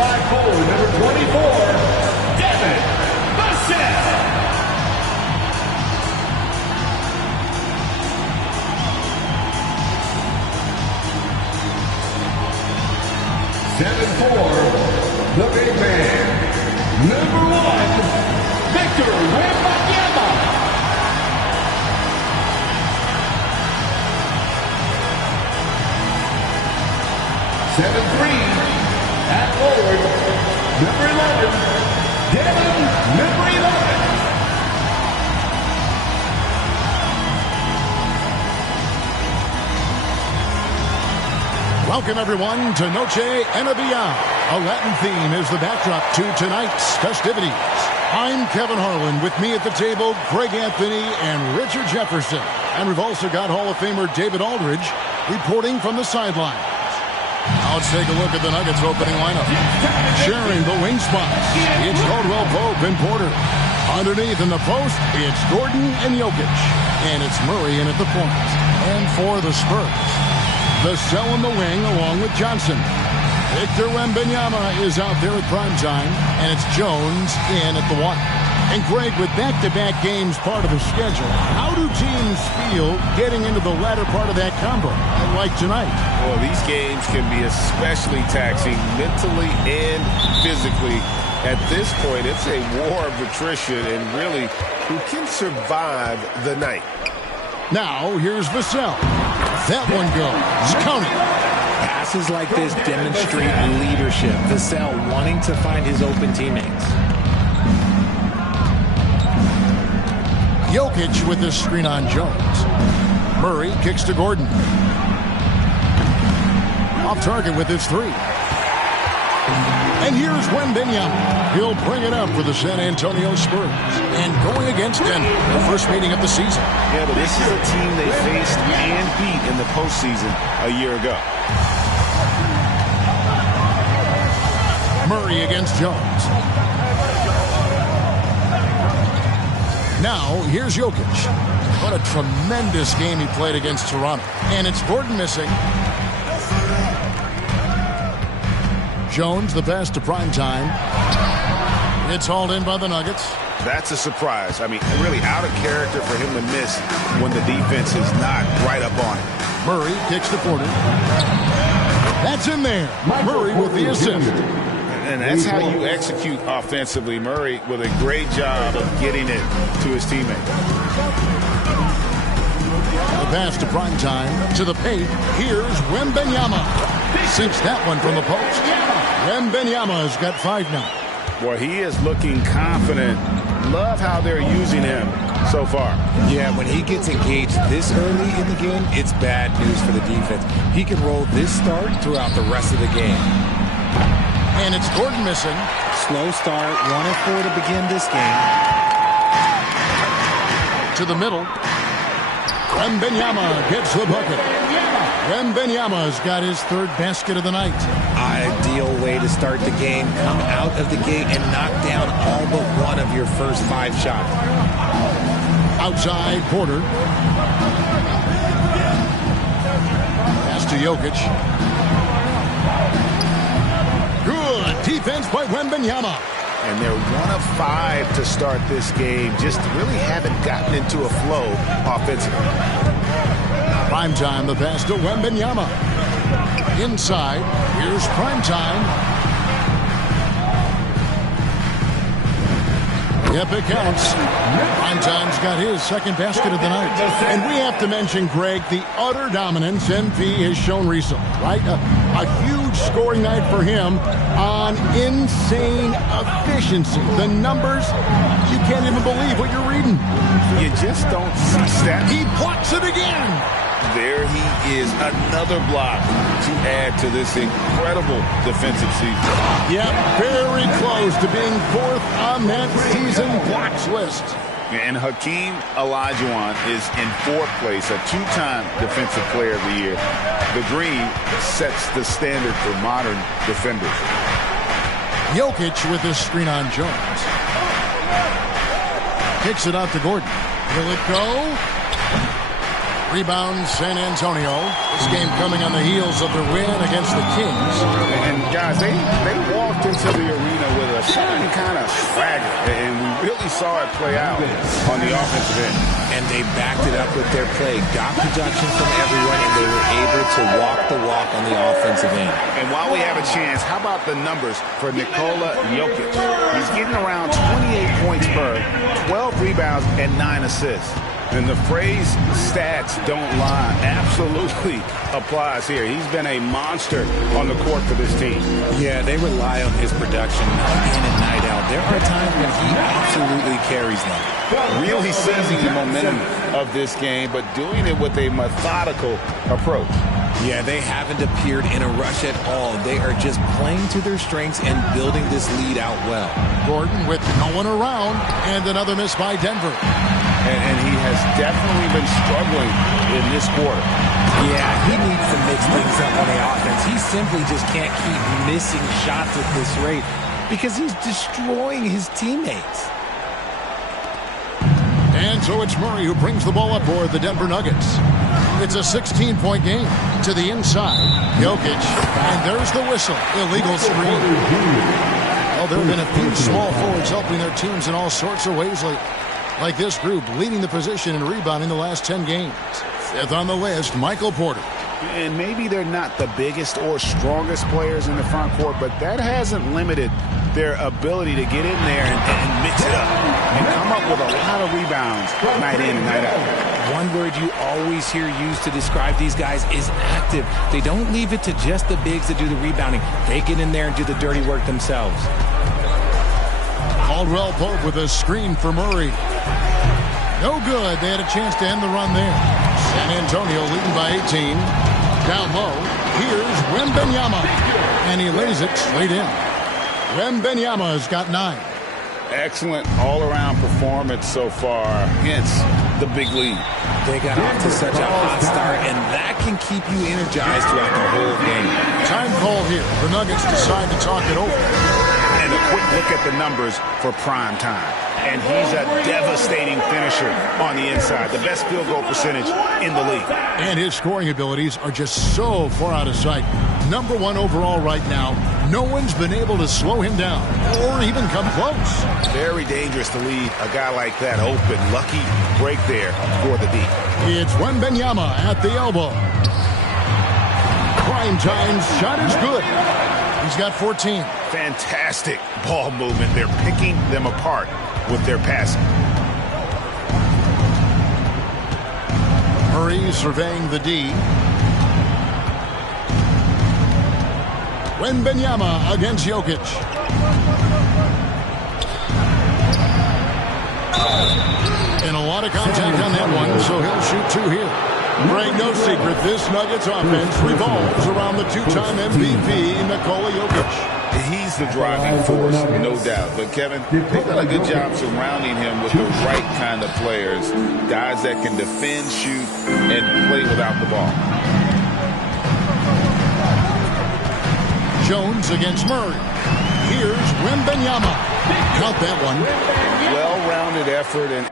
5 forward, number 24, Devin Vassell. 7'4", the big man, number 1, Victor Wembanyama. 7'3", at forward, number 11, Devin, number 11. Welcome, everyone, to Noche Enabia. A Latin theme is the backdrop to tonight's festivities. I'm Kevin Harlan. With me at the table, Greg Anthony and Richard Jefferson. And we've also got Hall of Famer David Aldridge reporting from the sidelines. Now let's take a look at the Nuggets opening lineup. Sharing the wing spots, it's Caldwell Pope and Porter. Underneath in the post, it's Gordon and Jokic. And it's Murray in at the point. And for the Spurs, Vassell in the wing along with Johnson. Victor Wembanyama is out there at primetime, and it's Jones in at the 1. And Greg, with back-to-back games part of the schedule, how do teams feel getting into the latter part of that combo, like tonight? Well, these games can be especially taxing mentally and physically. At this point, it's a war of attrition, and really, who can survive the night? Now, here's Vassell. That one goes. Count it. Passes like this demonstrate leadership. Vassell wanting to find his open teammates. Jokic with this screen on Jones. Murray kicks to Gordon. Off target with his 3. And here's Wembanyama. He'll bring it up for the San Antonio Spurs. And going against Denver, the first meeting of the season. Yeah, but this is a team they faced and beat in the postseason a year ago. Murray against Jones. Now, here's Jokic. What a tremendous game he played against Toronto. And it's Gordon missing. Jones, the pass to primetime. It's hauled in by the Nuggets. That's a surprise. I mean, really out of character for him to miss when the defense is not right up on it. Murray kicks to Porter. That's in there. Murray with the assist. And that's how you execute offensively. Murray with a great job of getting it to his teammate. The pass to primetime to the paint. Here's Wembanyama. Sinks that one from the post. Wembanyama's got 5 now. Well, he is looking confident. Love how they're using him so far. Yeah, when he gets engaged this early in the game, it's bad news for the defense. He can roll this start throughout the rest of the game. And it's Gordon missing. Slow start, 1 of 4 to begin this game. To the middle. Wembanyama gets the bucket. Wembanyama's got his 3rd basket of the night. Ideal way to start the game. Come out of the gate and knock down all but one of your first 5 shots. Outside, Porter. Pass to Jokic. Good defense by Wembanyama. And they're 1 of 5 to start this game. Just really haven't gotten into a flow offensively. Primetime, the pass to Wembanyama. Inside, here's Primetime. Yep, it counts. Primetime's got his 2nd basket of the night. And we have to mention, Greg, the utter dominance MP has shown recently, right? A huge scoring night for him on insane efficiency. The numbers, you can't even believe what you're reading. You just don't see stats. He blocks it again. There he is, another block to add to this incredible defensive season. Yep, very close to being 4th on that season blocks list. And Hakeem Olajuwon is in 4th place, a 2-time Defensive Player of the Year. The green sets the standard for modern defenders. Jokic with this screen on Jones. Kicks it out to Gordon. Will it go? Rebound, San Antonio. This game coming on the heels of their win against the Kings. And guys, they walked into the arena with a certain kind of swagger, and we really saw it play out on the offensive end. And they backed it up with their play, got production from everyone, and they were able to walk the walk on the offensive end. And while we have a chance, how about the numbers for Nikola Jokic? He's getting around 28 points per, 12 rebounds, and 9 assists. And the phrase stats don't lie absolutely applies here. He's been a monster on the court for this team. Yeah, they rely on his production night in and night out. There are times when he absolutely carries them. Really seizing the momentum of this game, but doing it with a methodical approach. Yeah, they haven't appeared in a rush at all. They are just playing to their strengths and building this lead out well. Gordon with no one around, and another miss by Denver. And he has definitely been struggling in this quarter. Yeah, he needs to mix things up on the offense. He simply just can't keep missing shots at this rate because he's destroying his teammates. And so it's Murray who brings the ball up for the Denver Nuggets. It's a 16-point game. To the inside, Jokic, and there's the whistle. Illegal screen. Well, there have been a few small forwards helping their teams in all sorts of ways lately. Like this group leading the position in rebounding the last 10 games. Fifth on the list, Michael Porter. And maybe they're not the biggest or strongest players in the front court, but that hasn't limited their ability to get in there and mix it up and come up with a lot of rebounds night in and night out. One word you always hear used to describe these guys is active. They don't leave it to just the bigs to do the rebounding. They get in there and do the dirty work themselves. Caldwell Pope with a screen for Murray. No good. They had a chance to end the run there. San Antonio leading by 18. Down low, here's Wembanyama. And he lays it straight in. Wembanyama has got 9. Excellent all-around performance so far, hence the big lead. They got off to such a hot start, and that can keep you energized throughout the whole game. Time call here. The Nuggets decide to talk it over. And a quick look at the numbers for prime time. And he's a devastating finisher on the inside. The best field goal percentage in the league. And his scoring abilities are just so far out of sight. Number 1 overall right now. No one's been able to slow him down or even come close. Very dangerous to leave a guy like that open. Lucky break there for the D. It's Wembanyama at the elbow. Prime time shot is good. He's got 14. Fantastic ball movement. They're picking them apart with their passing. Murray surveying the D. Wembanyama against Jokic. And a lot of contact on that one, so he'll shoot 2 here. Greg, no secret, this Nuggets offense revolves around the 2-time MVP, Nikola Jokic. He's the driving force, no doubt. But, Kevin, they've done a good job surrounding him with the right kind of players, guys that can defend, shoot, and play without the ball. Jones against Murray. Here's Wembanyama. Count that one. Well-rounded effort and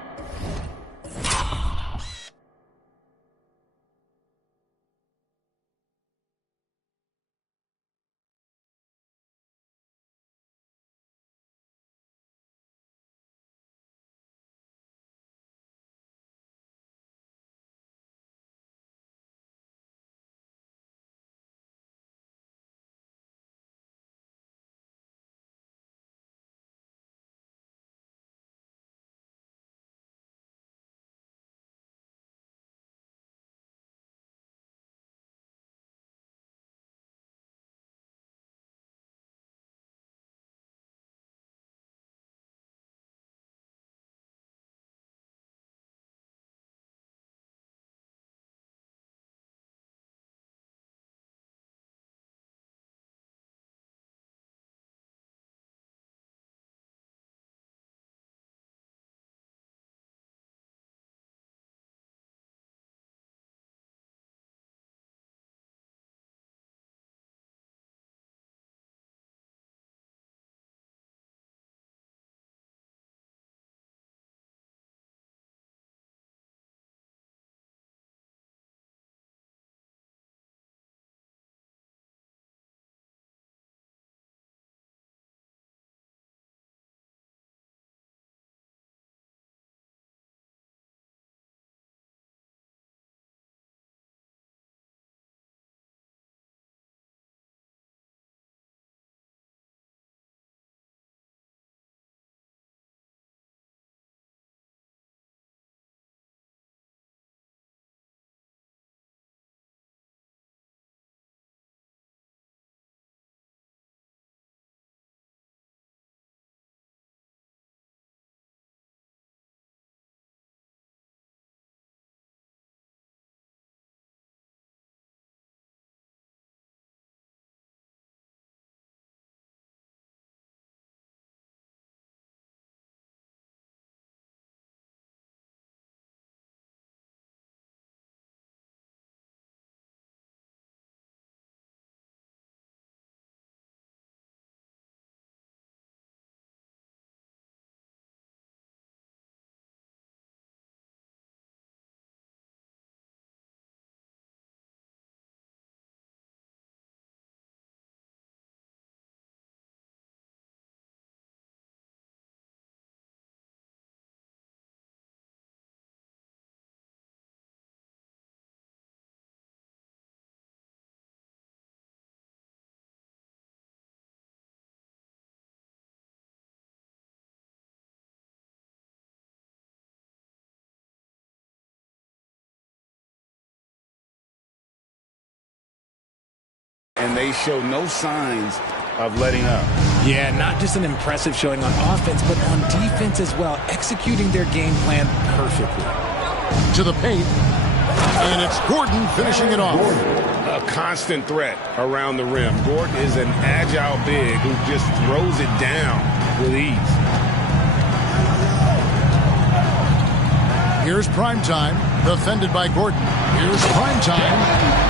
and they show no signs of letting up. Yeah, not just an impressive showing on offense, but on defense as well, executing their game plan perfectly. To the paint, and it's Gordon finishing it off. A constant threat around the rim. Gordon is an agile big who just throws it down with ease. Here's prime time, defended by Gordon. Here's prime time.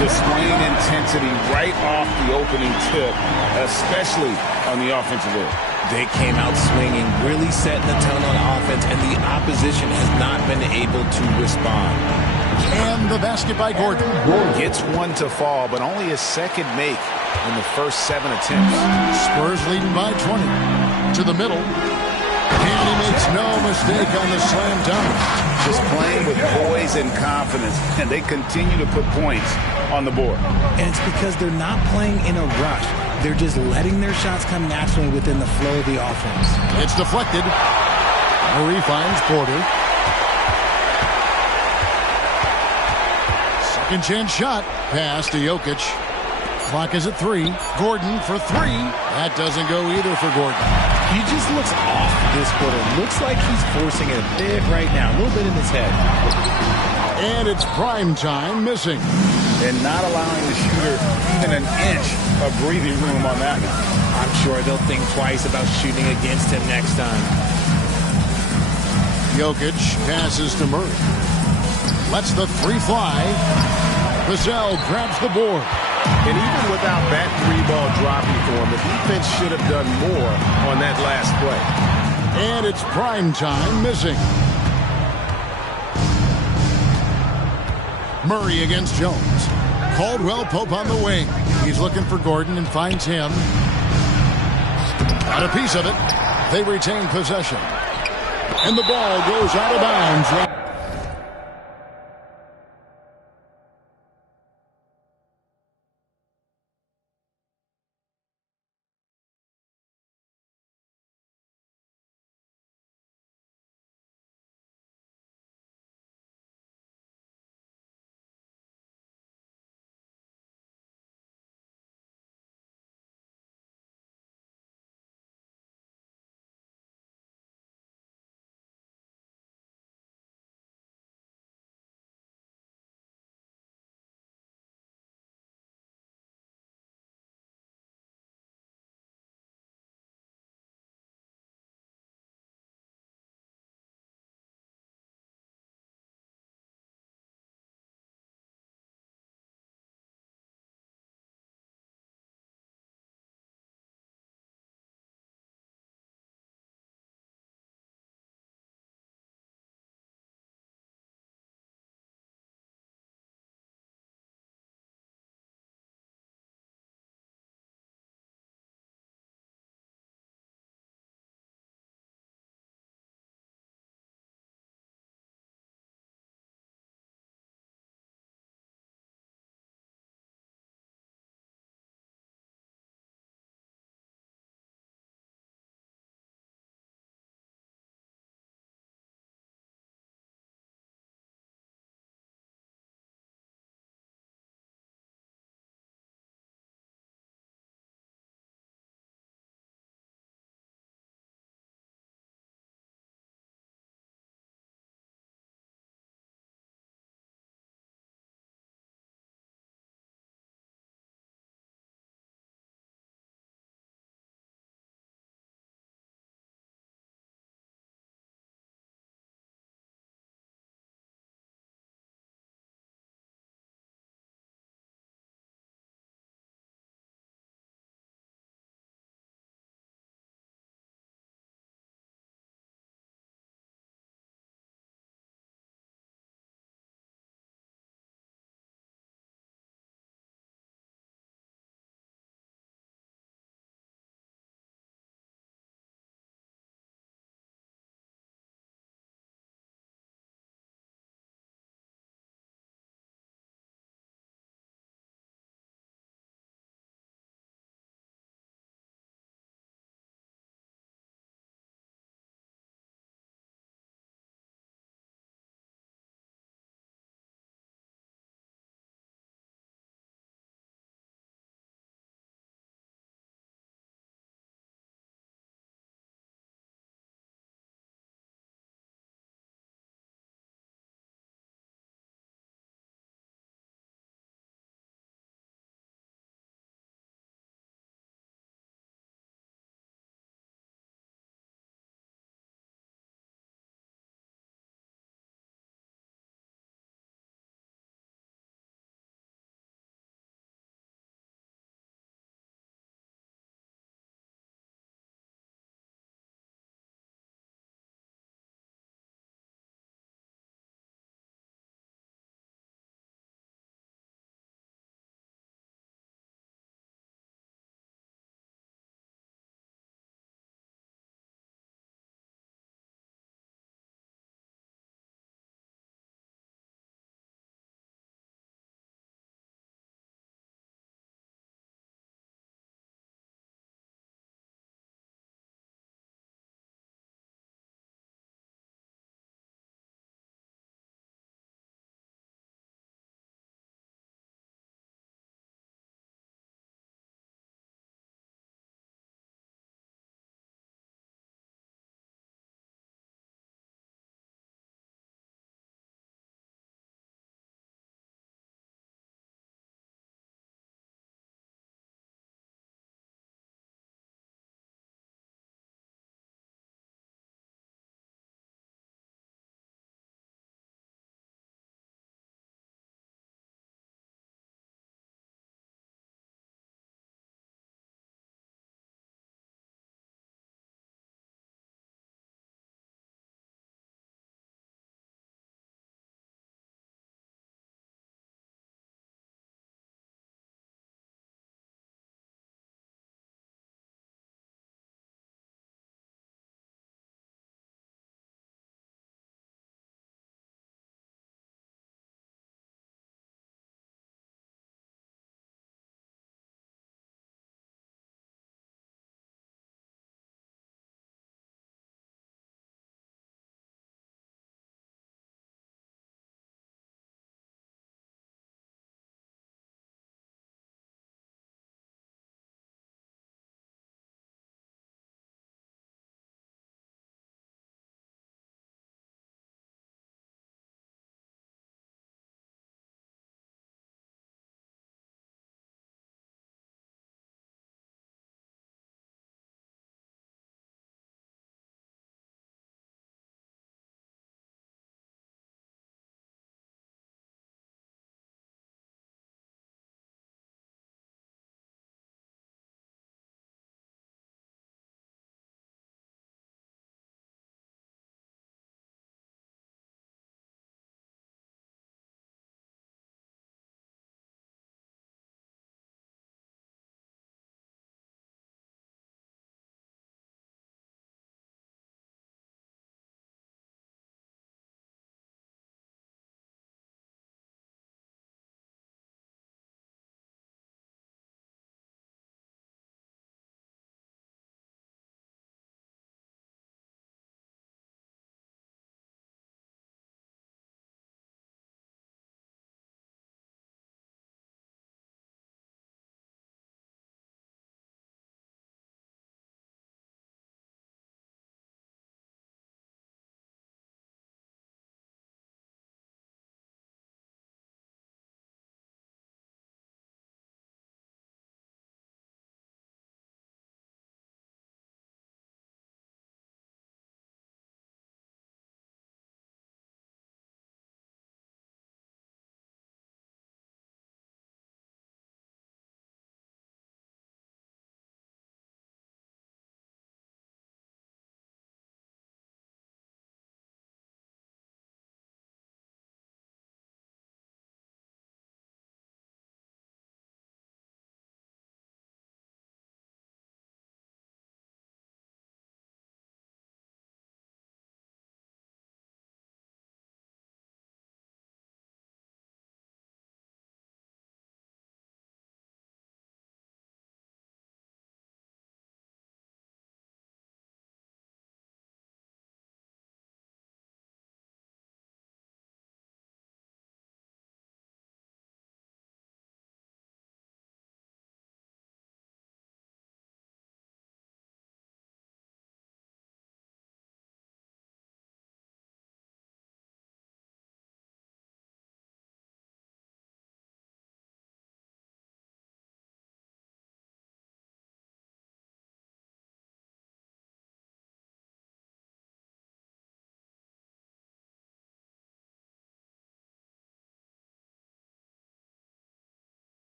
Displaying intensity right off the opening tip, especially on the offensive end. They came out swinging, really setting the tone on offense, and the opposition has not been able to respond. And the basket by Gordon. Gets one to fall, but only his second make in the first 7 attempts. Spurs leading by 20. To the middle. And he makes no mistake on the slam dunk. Just playing with poise and confidence, and they continue to put points on the board. And it's because they're not playing in a rush. They're just letting their shots come naturally within the flow of the offense. It's deflected. Murray finds Porter. Second chance shot. Pass to Jokic. Clock is at 3. Gordon for 3. That doesn't go either for Gordon. He just looks off this quarter. Looks like he's forcing it a bit right now. A little bit in his head. And it's prime time missing. And not allowing the shooter even an inch of breathing room on that one. I'm sure they'll think twice about shooting against him next time. Jokic passes to Murray. Lets the 3 fly. Vassell grabs the board. And even without that 3-ball dropping for him, the defense should have done more on that last play. And it's prime time missing. Murray against Jones. Caldwell Pope on the wing. He's looking for Gordon and finds him. Got a piece of it. They retain possession. And the ball goes out of bounds.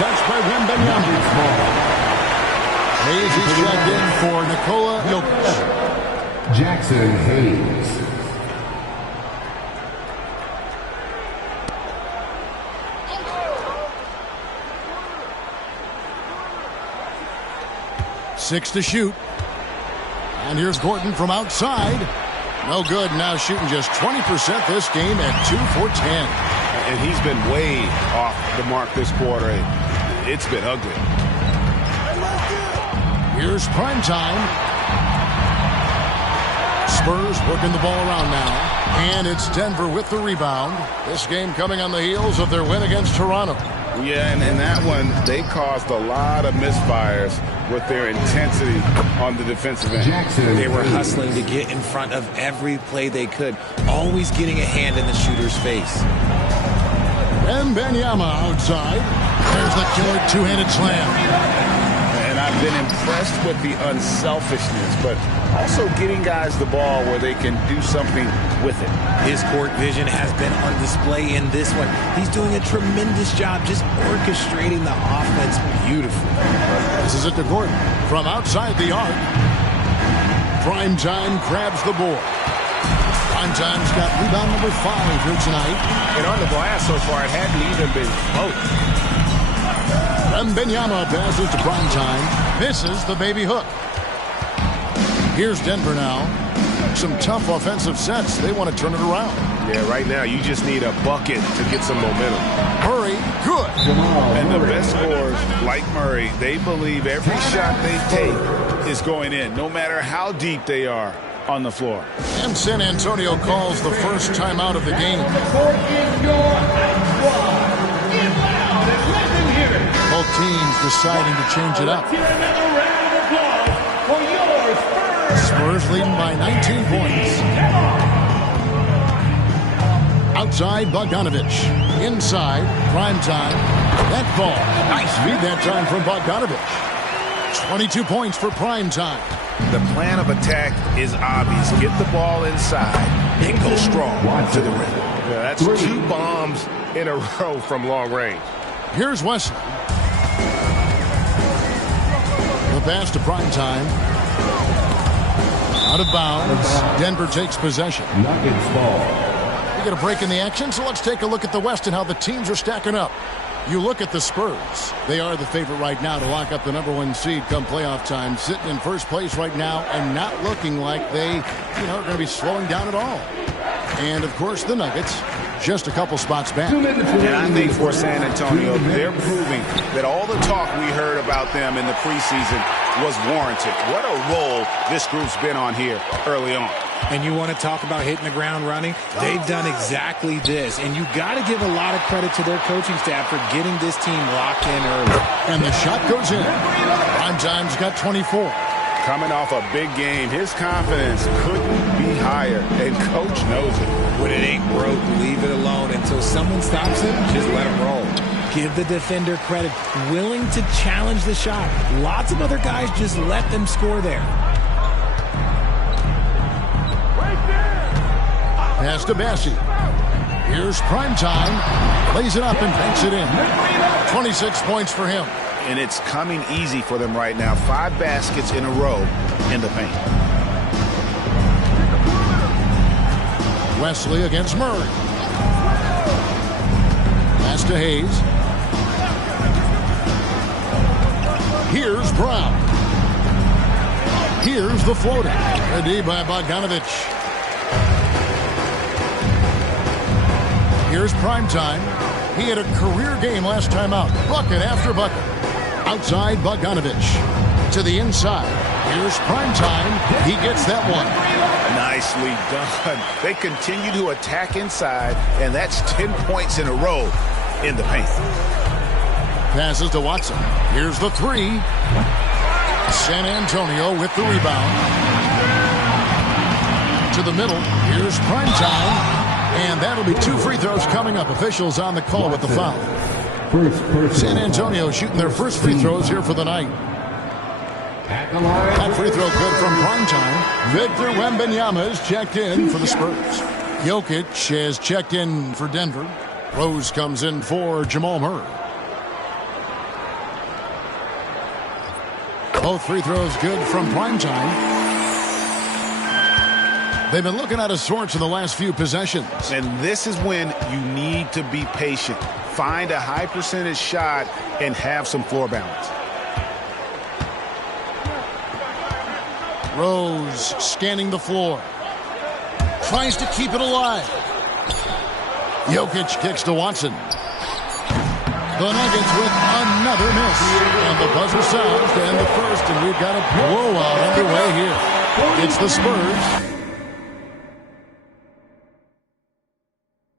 touch by Wembanyama. Hayes is checked in for Nikola Jokic. Jackson Hayes. Six to shoot. And here's Gordon from outside. No good. Now shooting just 20% this game at 2 for 10. And he's been way off the mark this quarter. It's been ugly. Here's prime time. Spurs working the ball around now. And it's Denver with the rebound. This game coming on the heels of their win against Toronto. Yeah, and in that one, they caused a lot of misfires with their intensity on the defensive end. They were hustling to get in front of every play they could, always getting a hand in the shooter's face. Wembanyama outside. There's the killer two-handed slam. And I've been impressed with the unselfishness, but also getting guys the ball where they can do something with it. His court vision has been on display in this one. He's doing a tremendous job just orchestrating the offense beautifully. This is it to Gordon from outside the arc. Primetime grabs the board. Primetime's got rebound number 5 here tonight. And on the glass so far, it hadn't even been close. Wembanyama passes to Primetime. Misses the baby hook. Here's Denver now. Some tough offensive sets. They want to turn it around. Yeah, right now you just need a bucket to get some momentum. Murray, good. And the best scorers, like Murray, they believe every shot they take is going in, no matter how deep they are on the floor. And San Antonio calls the first timeout of the game. Both teams deciding to change it up. Spurs leading by 19 points. Outside, Bogdanovich. Inside, Primetime. That ball. Nice feed that time from Bogdanovich. 22 points for Primetime. The plan of attack is obvious. Get the ball inside and go strong to the rim. Yeah, that's 2 bombs in a row from long range. Here's Wesley. The pass to Primetime. Out of bounds. Denver takes possession. Nuggets ball. We get a break in the action, so let's take a look at the West and how the teams are stacking up. You look at the Spurs. They are the favorite right now to lock up the #1 seed come playoff time, sitting in first place right now and not looking like they, are going to be slowing down at all. And, of course, the Nuggets, just a couple spots back. And I think for San Antonio, they're proving that all the talk we heard about them in the preseason was warranted. What a role this group's been on here early on. And you want to talk about hitting the ground running? They've done exactly this. And you got to give a lot of credit to their coaching staff for getting this team locked in early. And the shot goes in. Primetime's got 24. Coming off a big game, his confidence couldn't be higher, and Coach knows it. When it ain't broke, leave it alone. Until someone stops it, just let him roll. Give the defender credit. Willing to challenge the shot. Lots of other guys just let them score there. Pass to Bassi. Here's Primetime. Lays it up and banks it in. 26 points for him. And it's coming easy for them right now. 5 baskets in a row in the paint. Wesley against Murray. Pass to Hayes. Here's Brown. Here's the floater. Ready by Bogdanovich. Here's Primetime. He had a career game last time out. Bucket after bucket. Outside Bogdanovich. To the inside. Here's Primetime. He gets that one. Nicely done. They continue to attack inside, and that's 10 points in a row in the paint. Passes to Watson. Here's the 3. San Antonio with the rebound. To the middle. Here's Primetime. And that'll be 2 free throws coming up. Officials on the call with the foul. San Antonio shooting their first free throws here for the night. That free throw good from Primetime. Victor Wembanyama is checked in for the Spurs. Jokic has checked in for Denver. Rose comes in for Jamal Murray. Both free throws good from Primetime. They've been looking out of sorts in the last few possessions. And this is when you need to be patient. Find a high percentage shot and have some floor balance. Rose scanning the floor. Tries to keep it alive. Jokic kicks to Watson. The Nuggets with another miss. And the buzzer sounds to end the first, and we've got a blowout underway here. It's the Spurs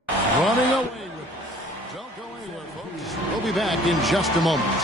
running away with it. Don't go anywhere, folks. We'll be back in just a moment.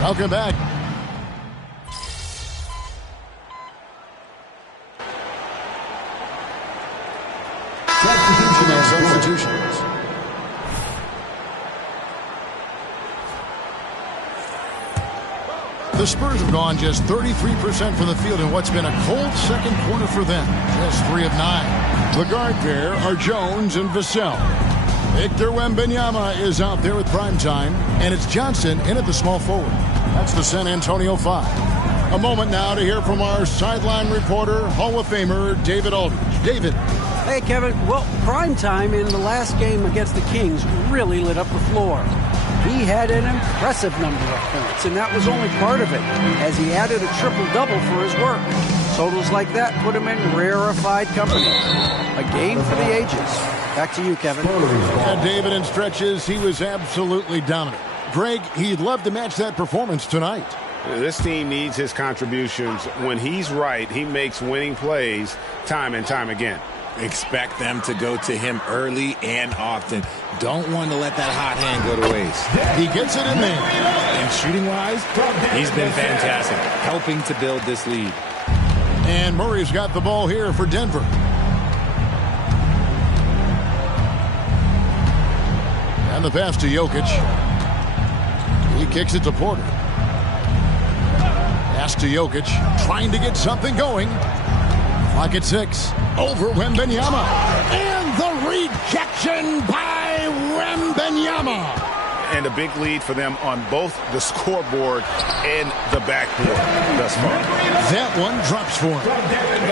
Welcome back. Substitutions. The Spurs have gone just 33% from the field in what's been a cold second quarter for them. Just 3 of 9. The guard pair are Jones and Vassell. Victor Wembanyama is out there with Primetime, and it's Johnson in at the small forward. That's the San Antonio 5. A moment now to hear from our sideline reporter, Hall of Famer David Aldridge. David. Hey, Kevin. Well, Primetime in the last game against the Kings really lit up the floor. He had an impressive number of points, and that was only part of it, as he added a triple-double for his work. Totals like that put him in rarefied company. A game for the ages. Back to you, Kevin. And David, in stretches, he was absolutely dominant. Greg, he'd love to match that performance tonight. This team needs his contributions. When he's right, he makes winning plays time and time again. Expect them to go to him early and often. Don't want to let that hot hand go to waste. He gets it in there. And shooting-wise, he's been fantastic, helping to build this lead. And Murray's got the ball here for Denver. And the pass to Jokic. He kicks it to Porter. Pass to Jokic, trying to get something going. Clock at 6. Over Wembanyama. And the rejection by Wembanyama. And a big lead for them on both the scoreboard and the backboard thus far. That one drops for him.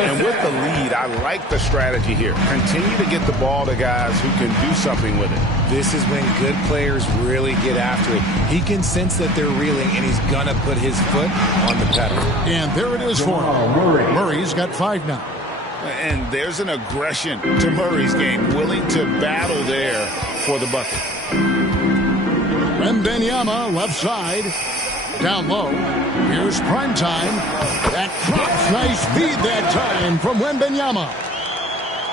And with the lead, I like the strategy here. Continue to get the ball to guys who can do something with it. This is when good players really get after it. He can sense that they're reeling, and he's going to put his foot on the pedal. And there it is for him. Murray's got 5 now. And there's an aggression to Murray's game, willing to battle there for the bucket. Wembanyama, left side. Down low. Here's Primetime. That drops. Nice speed that time from Wembanyama.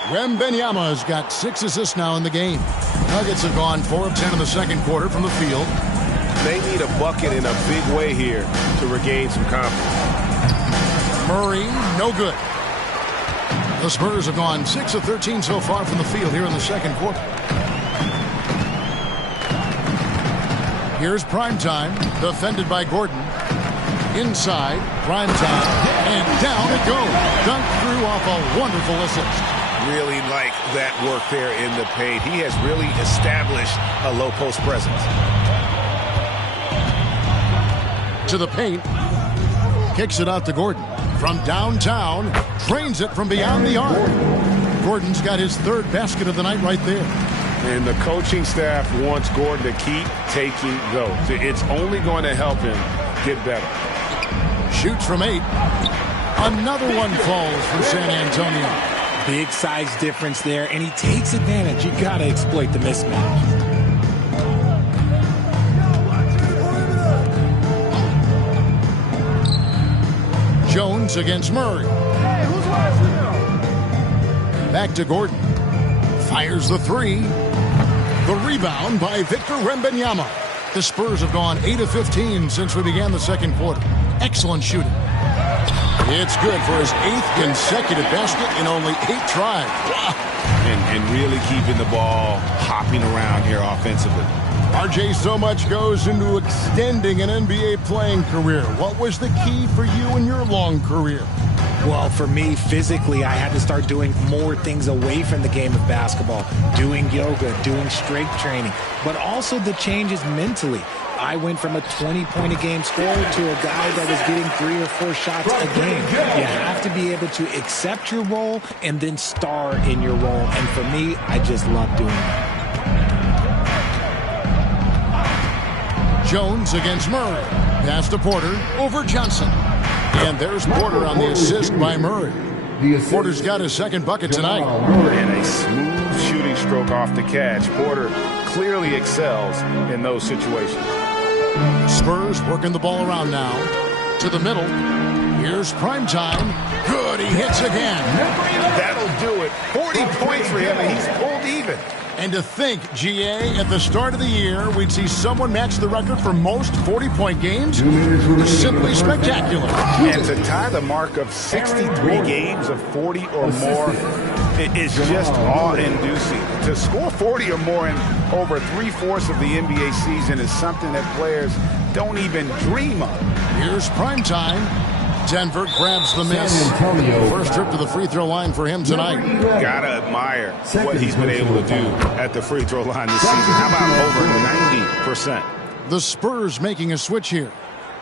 Wembanyama's got 6 assists now in the game. Nuggets have gone 4 of 10 in the second quarter from the field. They need a bucket in a big way here to regain some confidence. Murray, no good. The Spurs have gone 6 of 13 so far from the field here in the second quarter. Here's Primetime, defended by Gordon. Inside, Primetime, and down it goes. Dunked through off a wonderful assist. Really like that work there in the paint. He has really established a low post presence. To the paint. Kicks it out to Gordon. From downtown, drains it from beyond the arc. Gordon's got his 3rd basket of the night right there. And the coaching staff wants Gordon to keep taking those. It's only going to help him get better. Shoots from 8. Another one falls for San Antonio. Big size difference there, and he takes advantage. You got to exploit the mismatch. Jones against Murray. Back to Gordon. Fires the 3. The rebound by Victor Wembanyama. The Spurs have gone 8 of 15 since we began the second quarter. Excellent shooting. It's good for his 8th consecutive basket in only 8 tries. Wow. And really keeping the ball hopping around here offensively. RJ, so much goes into extending an NBA playing career. What was the key for you in your long career? Well, for me, physically, I had to start doing more things away from the game of basketball, doing yoga, doing strength training, but also the changes mentally. I went from a 20-point-a-game scorer to a guy that was getting 3 or 4 shots a game. You have to be able to accept your role and then star in your role. And for me, I just love doing that. Jones against Murray. Pass to Porter over Johnson. And there's Porter on the assist by Murray. Porter's got his second bucket tonight. And a smooth shooting stroke off the catch. Porter clearly excels in those situations. Spurs working the ball around now. To the middle. Here's Primetime. Good, he hits again. That'll do it. 40 points for him, and he's pulled even. And to think, GA, at the start of the year, we'd see someone match the record for most 40-point games? Simply spectacular. And to tie the mark of 63 games of 40 or more, it is just awe-inducing. To score 40 or more in over 3/4 of the NBA season is something that players don't even dream of. Here's Primetime. Denver grabs the miss. First trip to the free throw line for him tonight. Gotta admire what he's been able to do at the free throw line this season. How about over 90%? The Spurs making a switch here.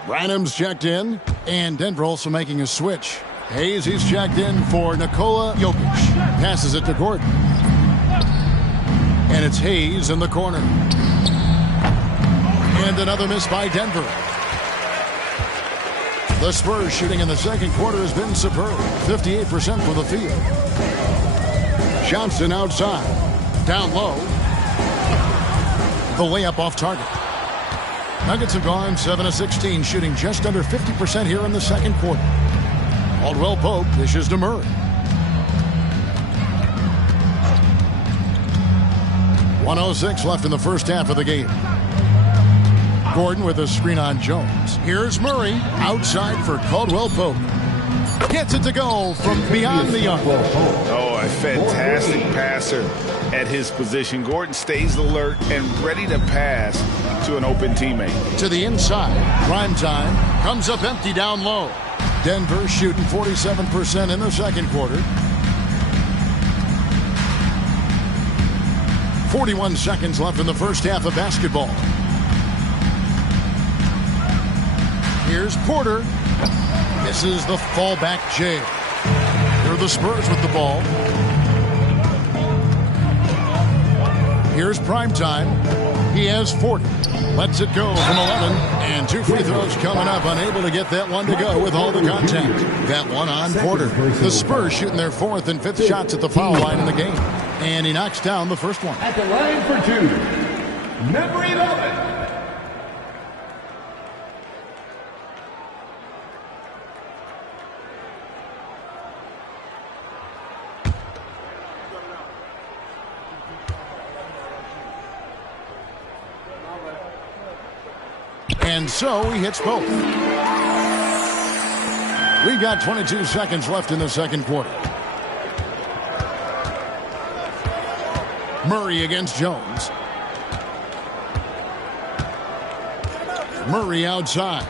Branham's checked in, and Denver also making a switch. Hayes, he's checked in for Nikola Jokic. Passes it to Gordon. And it's Hayes in the corner. And another miss by Denver. The Spurs shooting in the second quarter has been superb. 58% from the field. Johnson outside. Down low. The layup off target. Nuggets have gone 7 of 16, shooting just under 50% here in the second quarter. Caldwell Pope dishes to Murray. 1:06 left in the first half of the game. Gordon with a screen on Jones. Here's Murray outside for Caldwell Pope. Gets it to go from beyond the arc. Oh, a fantastic passer at his position. Gordon stays alert and ready to pass to an open teammate. To the inside. Primetime comes up empty down low. Denver shooting 47% in the second quarter. 41 seconds left in the first half of basketball. Here's Porter. This is the fallback jail. Here are the Spurs with the ball. Here's Primetime. He has 40. Lets it go from 11. And 2 free throws coming up. Unable to get that one to go with all the contact. That one on Porter. The Spurs shooting their 4th and 5th shots at the foul line in the game. And he knocks down the first one. At the line for 2, number 11. And so he hits both. We've got 22 seconds left in the second quarter. Murray against Jones. Murray outside.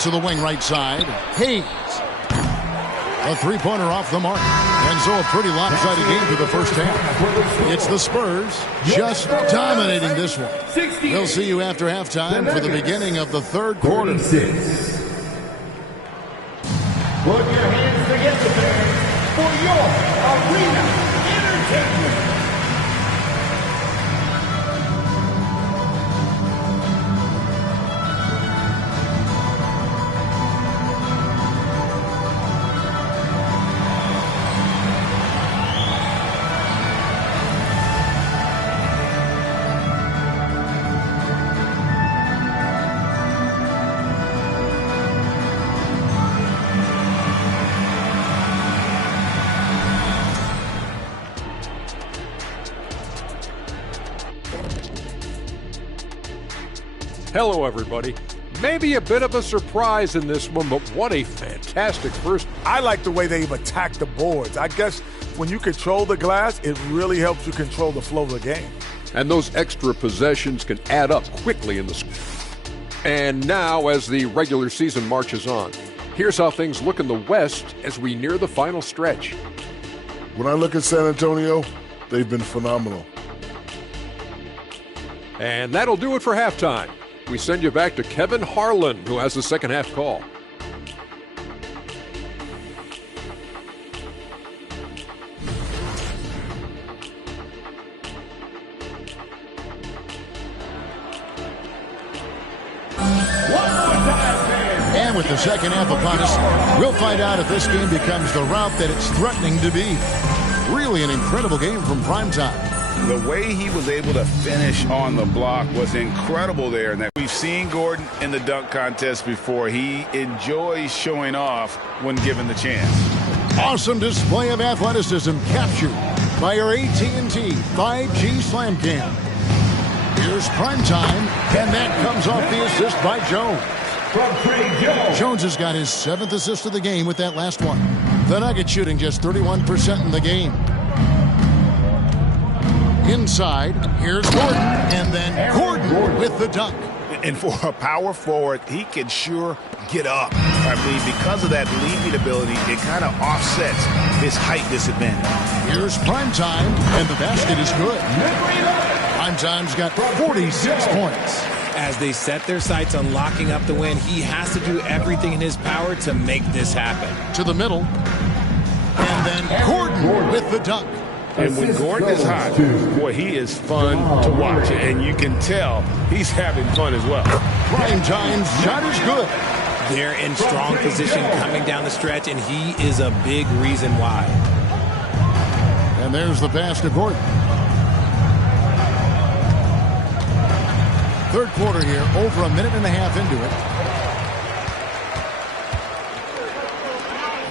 To the wing right side. Hayes. A three-pointer off the mark. And so a pretty lopsided game for the first half. It's the Spurs just dominating this one. We'll see you after halftime for the beginning of the third quarter. Put your hands together for your arena entertainment. Hello, everybody. Maybe a bit of a surprise in this one, but what a fantastic first. I like the way they've attacked the boards. I guess when you control the glass, it really helps you control the flow of the game. And those extra possessions can add up quickly in the score. And now, as the regular season marches on, here's how things look in the West as we near the final stretch. When I look at San Antonio, they've been phenomenal. And that'll do it for halftime. We send you back to Kevin Harlan, who has the second half call. And with the second half upon us, we'll find out if this game becomes the route that it's threatening to be. Really an incredible game from primetime. The way he was able to finish on the block was incredible there. And we've seen Gordon in the dunk contest before. He enjoys showing off when given the chance. Awesome display of athleticism captured by our AT&T 5G Slam Cam. Here's primetime, and that comes off the assist by Jones. Jones has got his 7th assist of the game with that last one. The Nuggets shooting just 31% in the game. Inside, here's Gordon, and then Gordon with the dunk. And for a power forward, he can sure get up. I mean, because of that leaping ability, it kind of offsets his height disadvantage. Here's primetime, and the basket is good. Primetime's got 46 points. As they set their sights on locking up the win, he has to do everything in his power to make this happen. To the middle, and then Gordon with the dunk. And when Gordon is hot, boy, he is fun to watch. And you can tell he's having fun as well. Primetime's shot is good. They're in strong position coming down the stretch, and he is a big reason why. And there's the pass to Gordon. Third quarter here, over a minute and a half into it.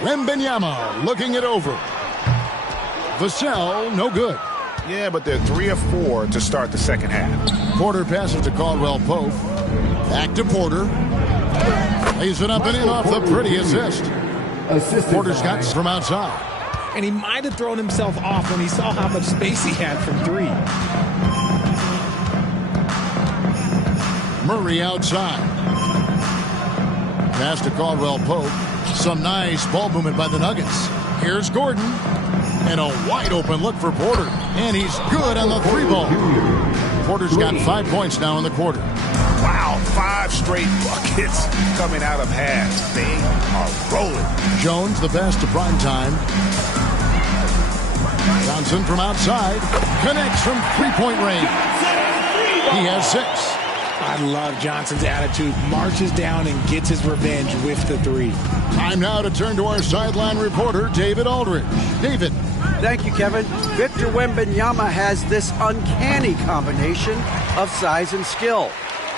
Wembanyama looking it over. Vassell, no good. Yeah, but they're 3 of 4 to start the second half. Porter passes to Caldwell Pope. Back to Porter. Lays it up and in off the pretty assist. Porter's got from outside. And he might have thrown himself off when he saw how much space he had from 3. Murray outside. Pass to Caldwell Pope. Some nice ball movement by the Nuggets. Here's Gordon. And a wide open look for Porter. And he's good on the 3-ball. Porter's got 5 points now in the quarter. Wow, 5 straight buckets coming out of half. They are rolling. Jones, the pass to primetime. Johnson from outside. Connects from 3-point range. He has 6. I love Johnson's attitude. Marches down and gets his revenge with the 3. Time now to turn to our sideline reporter, David Aldridge. David. Thank you, Kevin. Victor Wembanyama has this uncanny combination of size and skill.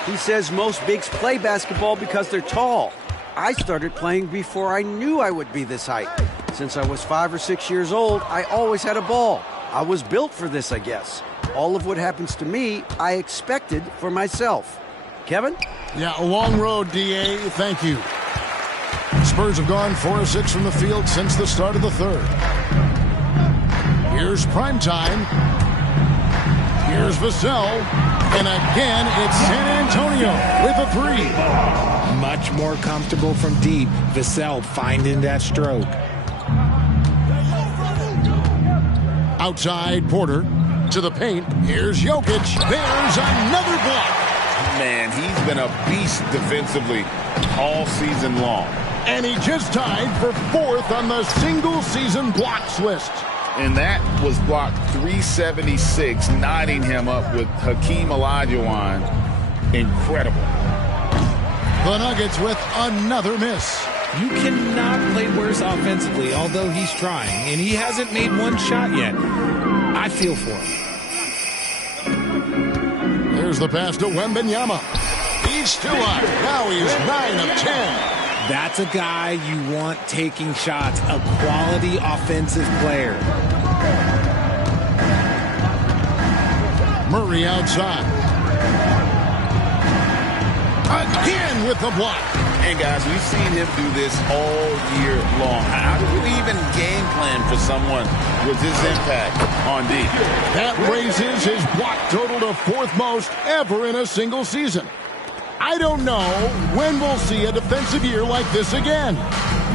He says most bigs play basketball because they're tall. I started playing before I knew I would be this height. Since I was 5 or 6 years old, I always had a ball. I was built for this, I guess. All of what happens to me, I expected for myself. Kevin? Yeah, a long road, D.A. Thank you. Spurs have gone 4 of 6 from the field since the start of the third. Here's primetime. Here's Vassell. And again, it's San Antonio with a 3. Much more comfortable from deep. Vassell finding that stroke. Outside, Porter. To the paint. Here's Jokic. There's another block. Man, he's been a beast defensively all season long. And he just tied for 4th on the single-season blocks list. And that was block 376, knotting him up with Hakeem Olajuwon. Incredible. The Nuggets with another miss. You cannot play worse offensively, although he's trying. And he hasn't made one shot yet. I feel for him. There's the pass to Wembanyama. He's still up. Now he's 9 of 10. That's a guy you want taking shots, a quality offensive player. Murray outside. again with the block. And guys, we've seen him do this all year long. How do you even game plan for someone with his impact on D? That raises his block total to 4th most ever in a single season. I don't know when we'll see a defensive year like this again.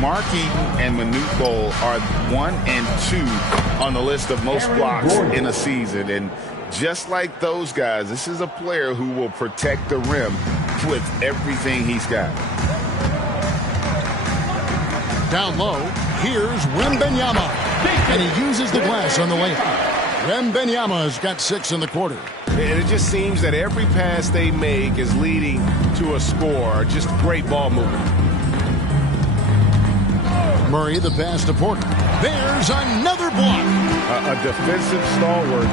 Mark Eaton and Manute Bol are 1 and 2 on the list of most blocks in a season. And just like those guys, this is a player who will protect the rim with everything he's got. Down low, here's Wembanyama. And he uses the glass on the layup. Wembanyama's got 6 in the quarter. And it just seems that every pass they make is leading to a score. Just great ball movement. Murray, the pass to Porter. There's another block. A defensive stalwart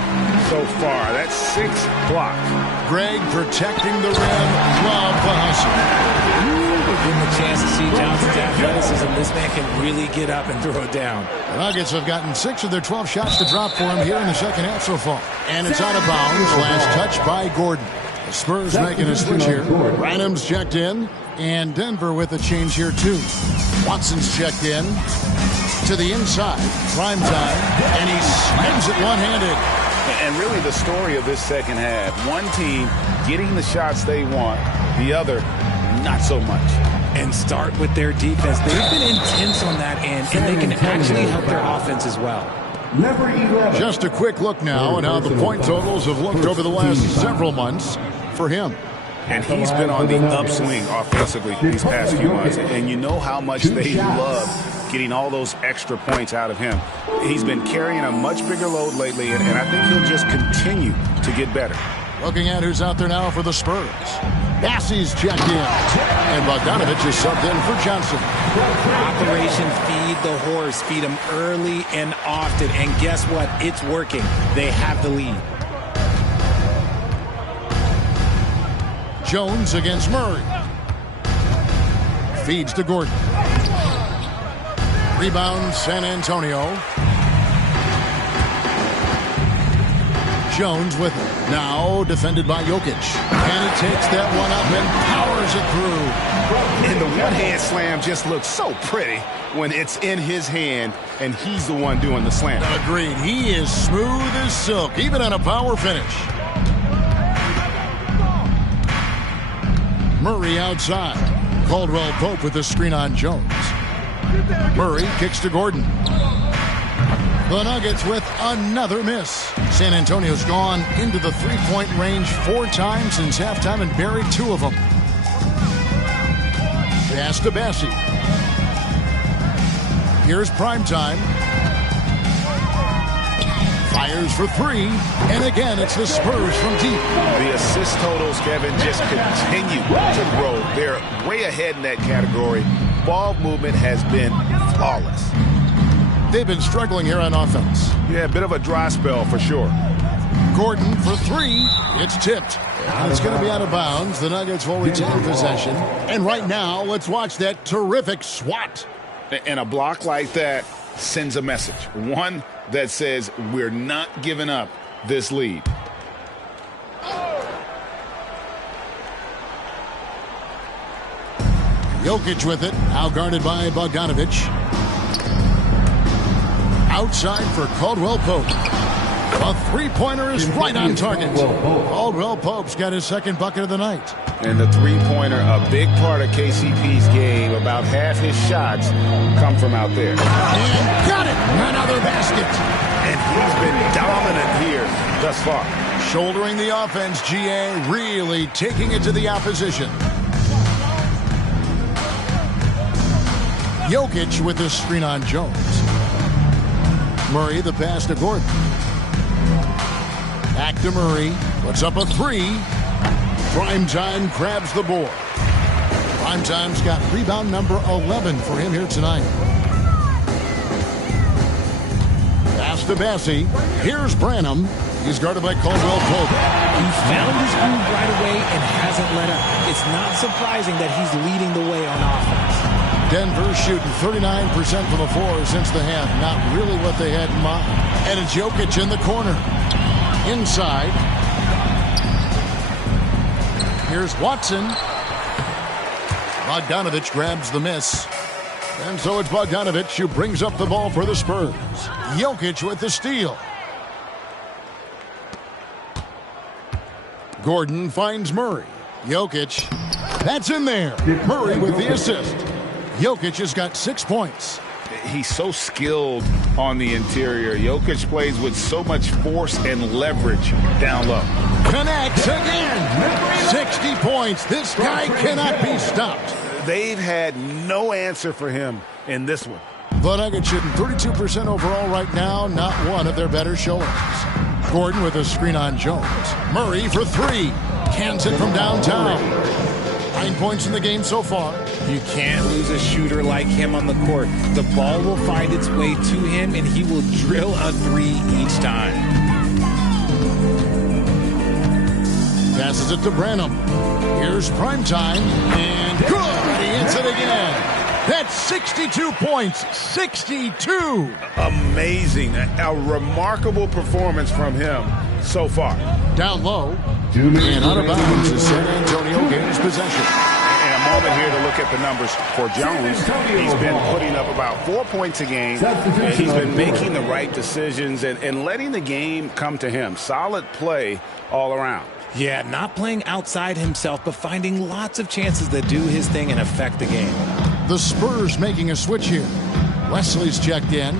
so far. That's 6 blocks. Greg protecting the rim. Love the hustle. Give him a chance to see Johnson's athleticism. This man can really get up and throw it down. The Nuggets have gotten 6 of their 12 shots to drop for him here in the second half so far. And it's out of bounds. Last touch by Gordon. The Spurs making a switch here. Branham's checked in. And Denver with a change here too. Watson's checked in. To the inside. Prime time. And he slams it one-handed. And really the story of this second half. One team getting the shots they want. The other, not so much. And start with their defense. They've been intense on that end, and they can actually help their offense as well. Number 11. Just a quick look now at how the point totals have looked over the last several months for him. And he's been on the upswing offensively these past few months. And you know how much they love getting all those extra points out of him. He's been carrying a much bigger load lately, and I think he'll just continue to get better. Looking at who's out there now for the Spurs. Bassey's checked in. And Bogdanovich is subbed in for Johnson. Operation Feed the Horse. Feed him early and often. And guess what? It's working. They have the lead. Jones against Murray. Feeds to Gordon. Rebound San Antonio. Jones with it. Now defended by Jokic. And he takes that one up and powers it through. And the one-hand slam just looks so pretty when it's in his hand and he's the one doing the slam. Agreed. He is smooth as silk, even on a power finish. Murray outside. Caldwell Pope with the screen on Jones. Murray kicks to Gordon. The Nuggets with another miss. San Antonio's gone into the three-point range 4 times since halftime and buried 2 of them. Pass to Bassey. Here's primetime. Fires for 3. And again, it's the Spurs from deep. The assist totals, Kevin, just continue to grow. They're way ahead in that category. Ball movement has been flawless. They've been struggling here on offense. Yeah, a bit of a dry spell for sure. Gordon for 3. It's tipped. And it's going to be out of bounds. The Nuggets will retain possession. And right now, let's watch that terrific swat. And a block like that sends a message. One that says we're not giving up this lead. Jokic with it. Now guarded by Bogdanovich. Outside for Caldwell Pope. A three-pointer is right on target. Caldwell Pope's got his second bucket of the night. And the three-pointer, a big part of KCP's game. About half his shots come from out there. And got it! Another basket. And he's been dominant here thus far. Shouldering the offense, GA really taking it to the opposition. Jokic with this screen on Jones. Murray, the pass to Gordon. Back to Murray. Puts up a 3. Primetime grabs the board. Primetime's got rebound number 11 for him here tonight. Pass to Bassey. Here's Branham. He's guarded by Caldwell Pope. He found his groove right away and hasn't let up. It's not surprising that he's leading the way on offense. Denver shooting 39% from the floor since the half. Not really what they had in mind. And it's Jokic in the corner. Inside. Here's Watson. Bogdanovich grabs the miss. And so it's Bogdanovich who brings up the ball for the Spurs. Jokic with the steal. Gordon finds Murray. Jokic. That's in there. Murray with the assist. Jokic has got 6 points. He's so skilled on the interior. Jokic plays with so much force and leverage down low. Connects again. 60 points. This guy cannot be stopped. They've had no answer for him in this one. The Nuggets shooting 32% overall right now. Not one of their better showings. Gordon with a screen on Jones. Murray for three. Cans it from downtown. 9 points in the game so far. You can't lose a shooter like him on the court. The ball will find its way to him, and he will drill a three each time. Passes it to Branham. Here's Primetime, and good! He hits it again. That's 62 points. 62. Amazing. A remarkable performance from him so far. Down low. And out of bounds as San Antonio gains possession. In a moment here to look at the numbers for Jones. He's been putting up about 4 points a game. And he's been making the right decisions and letting the game come to him. Solid play all around. Yeah, not playing outside himself, but finding lots of chances to do his thing and affect the game. The Spurs making a switch here. Wesley's checked in.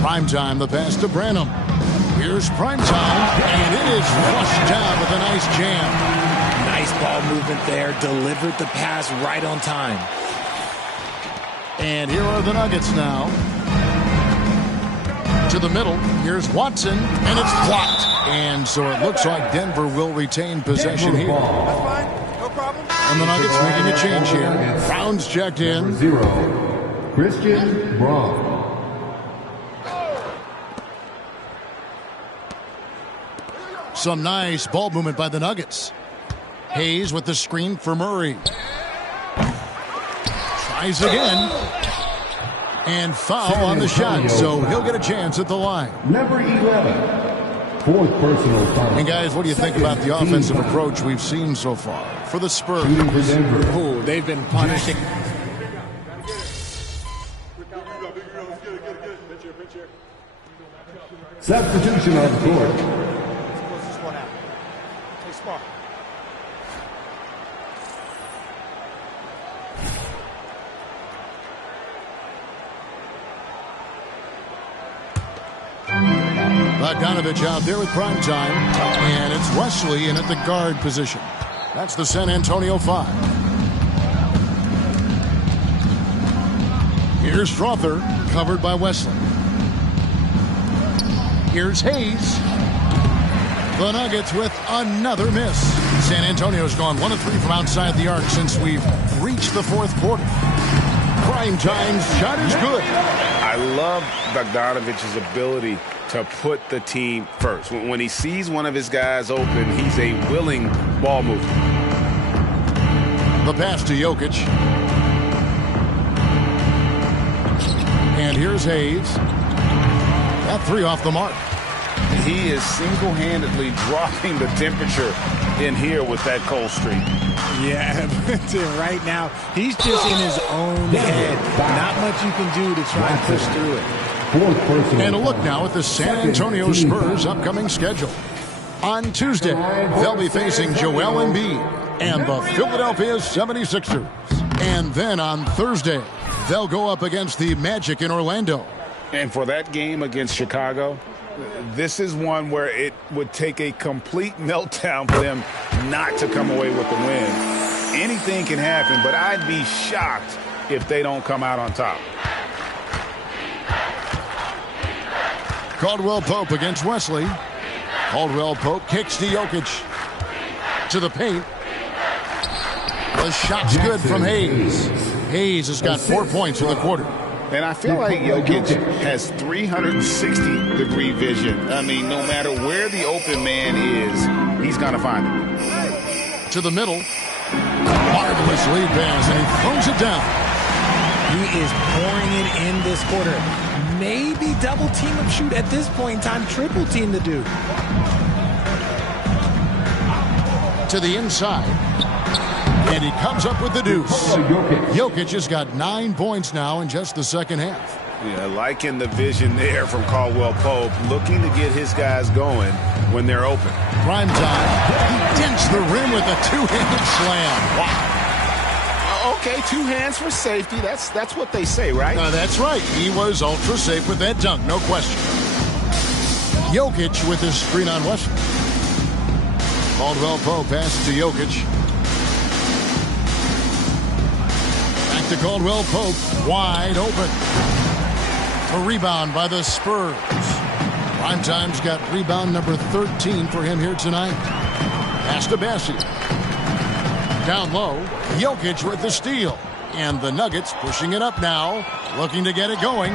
Primetime, the pass to Branham. Here's Primetime, and it is flushed down with a nice jam. Nice ball movement there. Delivered the pass right on time. And here are the Nuggets now. To the middle. Here's Watson, and it's blocked. And so it looks like Denver will retain possession here. That's fine. No problem. And the Nuggets making a change here. Brown's checked in. 0. Christian Braun. Some nice ball movement by the Nuggets. Hayes with the screen for Murray. Tries again. And foul on the shot, so he'll get a chance at the line. Number 11. Fourth personal foul. And guys, what do you think about the offensive approach we've seen so far for the Spurs? Oh, they've been punishing. Substitution on the court. Bogdanovich out there with Primetime, and it's Wesley in at the guard position. That's the San Antonio 5. Here's Strother, covered by Wesley. Here's Hayes. The Nuggets with another miss. San Antonio's gone 1 of 3 from outside the arc since we've reached the fourth quarter. Primetime's shot is good. I love Bogdanovich's ability to put the team first. When he sees one of his guys open, he's a willing ball mover. The pass to Jokic. And here's Hayes. That three off the mark. He is single-handedly dropping the temperature in here with that cold streak. Yeah, right now, he's just in his own head. Not much you can do to try and push through it. And a look now at the San Antonio Spurs' upcoming schedule. On Tuesday, they'll be facing Joel Embiid and the Philadelphia 76ers. And then on Thursday, they'll go up against the Magic in Orlando. And for that game against Chicago, this is one where it would take a complete meltdown for them not to come away with the win. Anything can happen, but I'd be shocked if they don't come out on top. Caldwell Pope against Wesley. Caldwell Pope kicks to Jokic. To the paint. The shot's good from Hayes. Hayes has got 4 points in the quarter. And I feel like Jokic has 360-degree vision. I mean, no matter where the open man is, he's going to find him. To the middle. Marvelous lead pass, and he throws it down. He is pouring it in this quarter. Maybe double team him shoot at this point in time. Triple team the dude. To the inside. And he comes up with the deuce. Jokic has got 9 points now in just the second half. Yeah, liking the vision there from Caldwell Pope, looking to get his guys going when they're open. Prime time. He dents the rim with a two-handed slam. Wow. Okay, 2 hands for safety. That's what they say, right? That's right. He was ultra safe with that dunk, no question. Jokic with his screen on Wesley. Caldwell Pope passes to Jokic. Back to Caldwell Pope, wide open. A rebound by the Spurs. Primetime's got rebound number 13 for him here tonight. Pass to Bassey. Down low, Jokic with the steal. And the Nuggets pushing it up now, looking to get it going.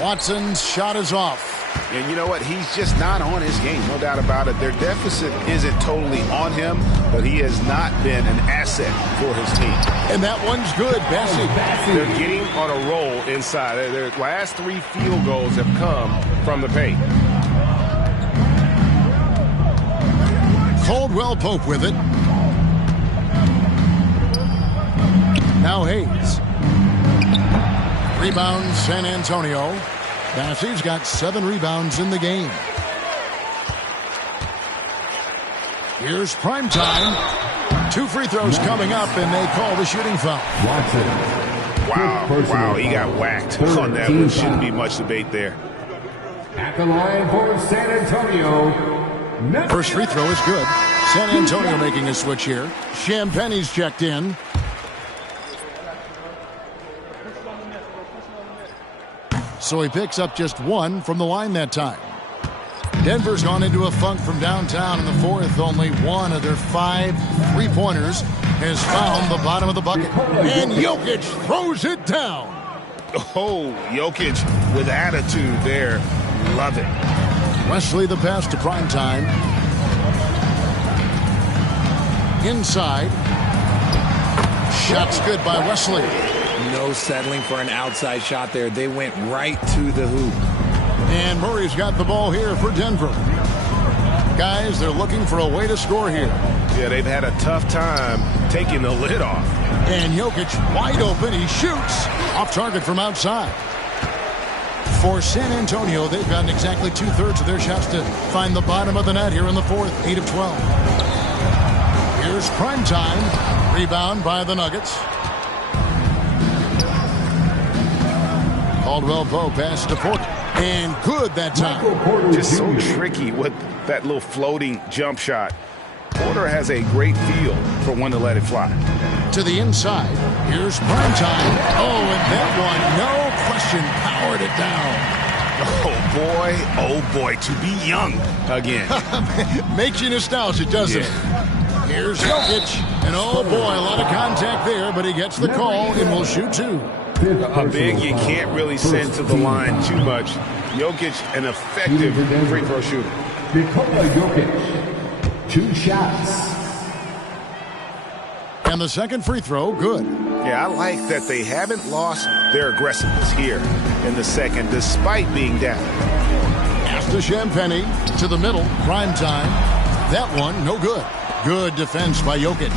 Watson's shot is off. And you know what? He's just not on his game, no doubt about it. Their deficit isn't totally on him, but he has not been an asset for his team. And that one's good, Bassey. They're getting on a roll inside. Their last 3 field goals have come from the paint. Caldwell Pope with it. Now Hayes. Rebound San Antonio. Bassey's got 7 rebounds in the game. Here's prime time. 2 free throws coming up, and they call the shooting foul. Wow, he got whacked on that one. Shouldn't be much debate there. At the line for San Antonio. First free throw is good. San Antonio making a switch here. Champagne's checked in. So he picks up just 1 from the line that time. Denver's gone into a funk from downtown in the fourth. Only 1 of their 5 3-pointers has found the bottom of the bucket. And Jokic throws it down. Oh, Jokic with attitude there. Love it. Wesley the pass to primetime. Inside. Shot's good by Wesley. No settling for an outside shot there. They went right to the hoop. And Murray's got the ball here for Denver. Guys, they're looking for a way to score here. Yeah, they've had a tough time taking the lid off. And Jokic wide open. He shoots off target from outside. For San Antonio, they've gotten exactly 2/3 of their shots to find the bottom of the net here in the fourth. 8 of 12. Here's prime time. Rebound by the Nuggets. Caldwell Pope pass to Porter. And good that time. Just so tricky with that little floating jump shot. Porter has a great feel for when to let it fly. To the inside. Here's prime time. Oh, and that one, no question, powered it down. Oh boy, to be young again. Makes you nostalgic, doesn't it? Here's Jokic. And oh boy, a lot of contact there, but he gets the call and will shoot 2. A big you can't really send to the line too much. Jokic, an effective free throw shooter. Nikola Jokic, 2 shots. And the second free throw, good. Yeah, I like that they haven't lost their aggressiveness here in the second, despite being down. Pass to Champagnie, to the middle, prime time. That one, no good. Good defense by Jokic.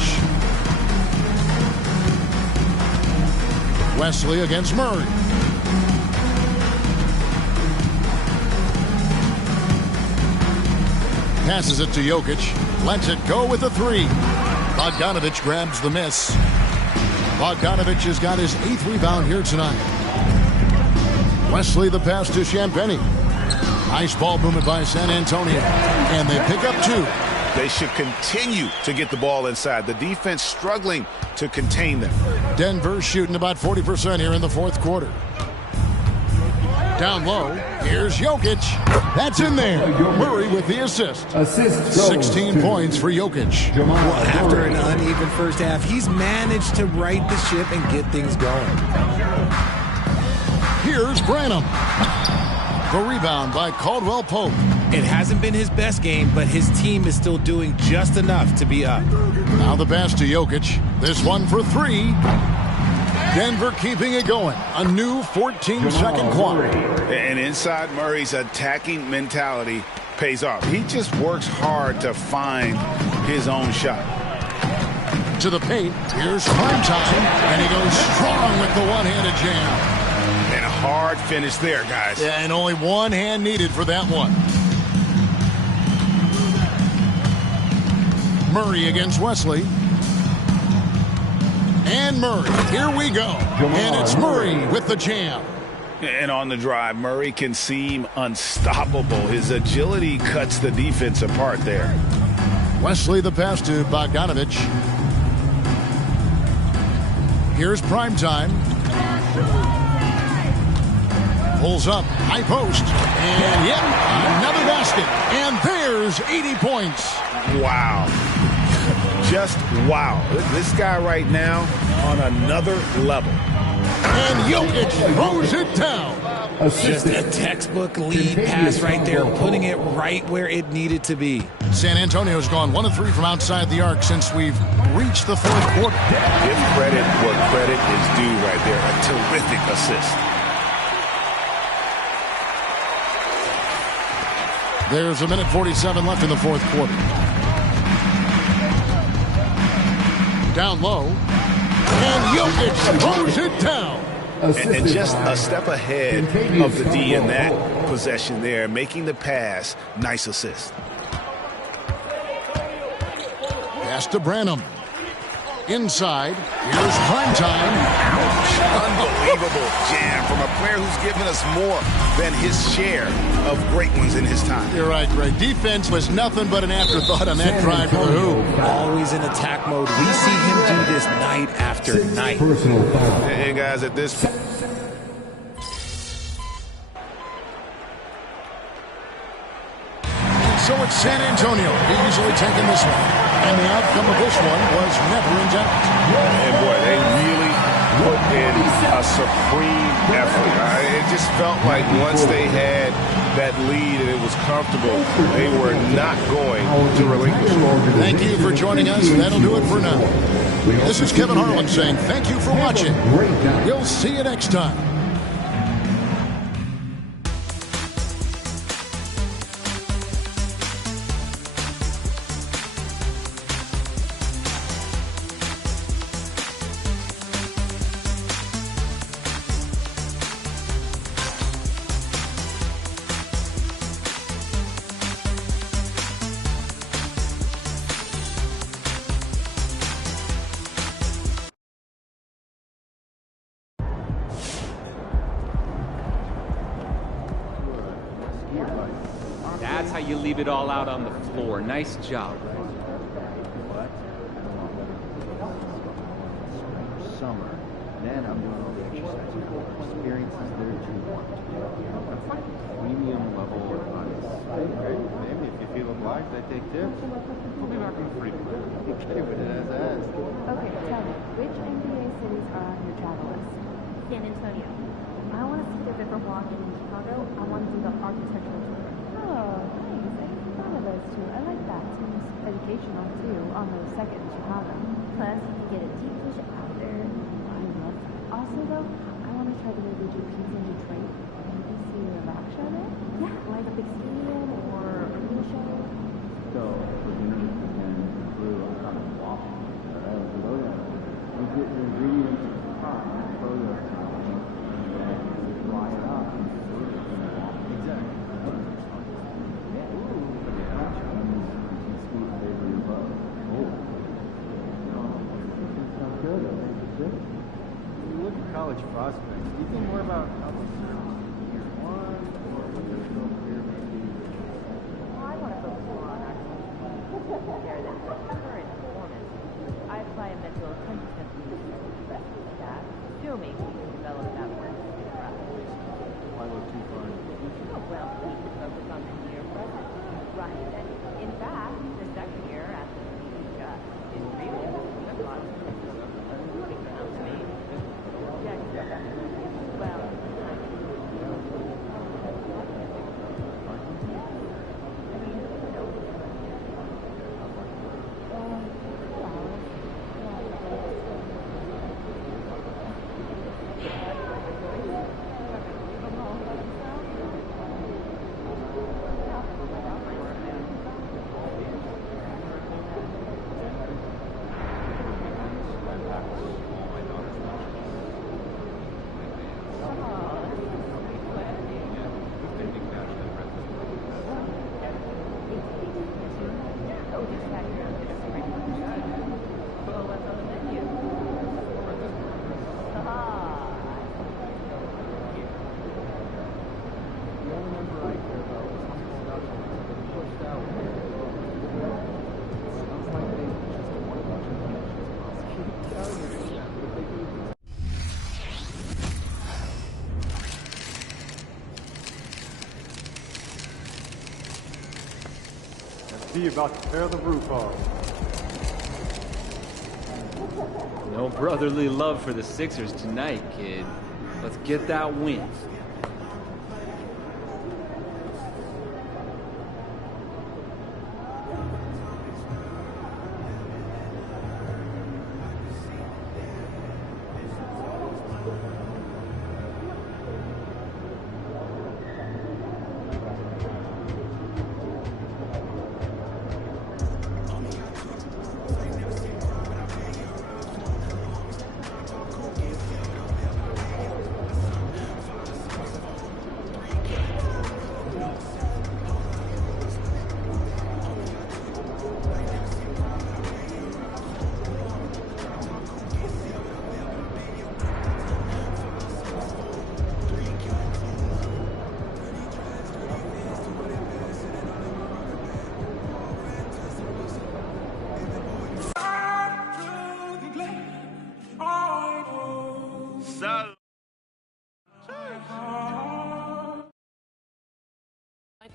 Wesley against Murray. Passes it to Jokic. Lets it go with a 3. Bogdanovich grabs the miss. Bogdanovich has got his 8th rebound here tonight. Wesley the pass to Champagnie. Nice ball movement by San Antonio. And they pick up 2. They should continue to get the ball inside. The defense struggling to contain them. Denver shooting about 40% here in the fourth quarter. Down low, here's Jokic. That's in there. Murray with the assist. 16 points for Jokic. Well, after an uneven first half, he's managed to right the ship and get things going. Here's Branham. The rebound by Caldwell Pope. It hasn't been his best game, but his team is still doing just enough to be up. Now the pass to Jokic. This one for 3. Denver keeping it going. A new 14-second clock. And inside Murray's attacking mentality pays off. He just works hard to find his own shot. To the paint. Here's Prime Time, and he goes strong with the one-handed jam. And a hard finish there, guys. Yeah, and only one hand needed for that one. Murray against Wesley. And Murray. Here we go. And it's Murray with the jam. And on the drive, Murray can seem unstoppable. His agility cuts the defense apart there. Wesley the pass to Bogdanovich. Here's Prime Time. Pulls up, high post, and yet another basket. And there's 80 points. Wow. Just wow. This guy right now on another level. And Jokic throws it down. Just a textbook lead pass right there, putting it right where it needed to be. San Antonio's gone 1 of 3 from outside the arc since we've reached the fourth quarter. Give credit where credit is due right there. A terrific assist. There's 1:47 left in the fourth quarter. Down low. And Jokic throws it down. And just a step ahead of the D in that possession there, making the pass. Nice assist. Pass to Branham. Inside. Here's Prime Time. Unbelievable jam from a player who's given us more than his share of great ones in his time. You're right, Greg. Defense was nothing but an afterthought on that drive to the hoop. Always in attack mode. We see him do this night after night. Personal foul. And guys, at this point, So it's San Antonio easily taking this one. And the outcome of this one was never in doubt. and boy, they really put in a supreme effort. It just felt like once they had that lead and it was comfortable, they were not going to relinquish. Thank you for joining us. That'll do it for now. This is Kevin Harlan saying thank you for watching. We'll see you next time. That's how you leave it all out on the floor. Nice job. Summer. Then I'm doing all the exercises. Experiences there too. Premium level advice. Maybe if you feel obliged, I take tips. We'll be back in 3 minutes. Okay, but it has asked. Okay, tell me, which NBA cities are on your travel list? San Antonio. I want to see the Riverwalk in Chicago. I want to do the architectural tour. Oh, nice. I thought of those two. I like that. Seems educational too, on the second in Chicago. Plus, you can get a deep dish after. I love that. Also, though, I want to try the new Legit Pizza in Detroit. Maybe see a rock show there? Yeah, like a big stadium or a arena show. So, for dinner this weekend, Drew, I'm kind of waffling. Alright, so you get your ingredients in the pot, you throw your time, and then you dry it up and serve it in a waffle. Exactly. Sweet flavor above. Sounds good. When you look at college prospects, do you think more about how they serve year one or what their real career may be? Well, I want to focus more on actually care than current performance. I apply a mental 10% rest of the staff, assuming we can develop that work. Why look too far into the future? Oh, well, we can focus on the year present. Right. And in fact, the second year after the meeting is really a lot of Be about to tear the roof off. No brotherly love for the Sixers tonight, kid. Let's get that win.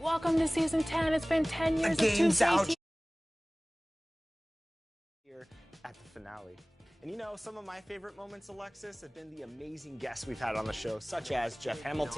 Welcome to season 10. It's been 10 years of game's out. Here at the finale. And you know, some of my favorite moments, Alexis, have been the amazing guests we've had on the show, such as Jeff Hamilton.